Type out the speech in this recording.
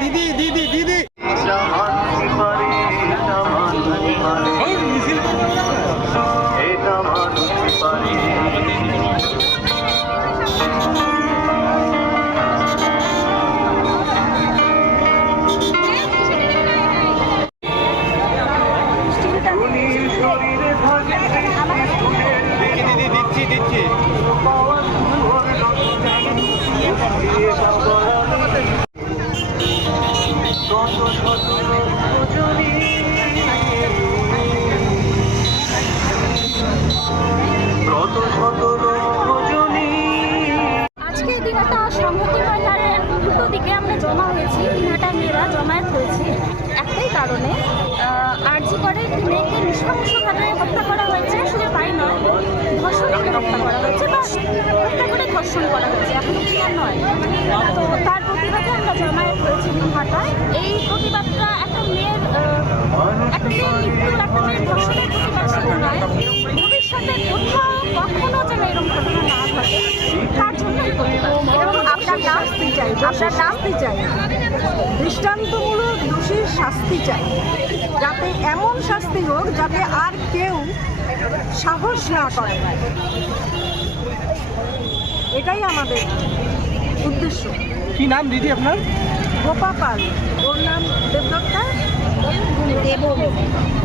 দিদি দিদি দিদি। দিচ্ছি দিচ্ছি। জমা হয়েছি মেয়েরা জমায়েত হয়েছি। একটাই কারণে আরজি করে একটি মেয়েকে নৃশংসভাবে হত্যা করা হয়েছে শুধু তাই নয় ধর্ষণ করে হত্যা করা হয়েছে বা হত্যা করে ধর্ষণ করা হয়েছে। এখনও ক্লিয়ার নয়? তো তার প্রতিবাদে আমরা জমায়েত হয়েছি দিনহাটায় এই প্রতিবাদটা একটা মেয়ের একটা মেয়ের মৃত্যুর একটা মেয়ের ধর্ষণের প্রতিবাদ শুধু নয় ভবিষ্যতে কোথাও কখনো যেন এরকম ঘটনা না ঘটে তার জন্য এই প্রতিবাদ এবং আপনার শাস্তি চাই আপনার শাস্তি চাই। দৃষ্টান্তমূলক দোষীর শাস্তি চাই। যাতে এমন শাস্তি হোক যাতে আর কেউ সাহস না করে। এটাই আমাদের উদ্দেশ্য। কি নাম দিদি আপনার? গোপা পাল। ওর নাম দেবদত্তা? দেব।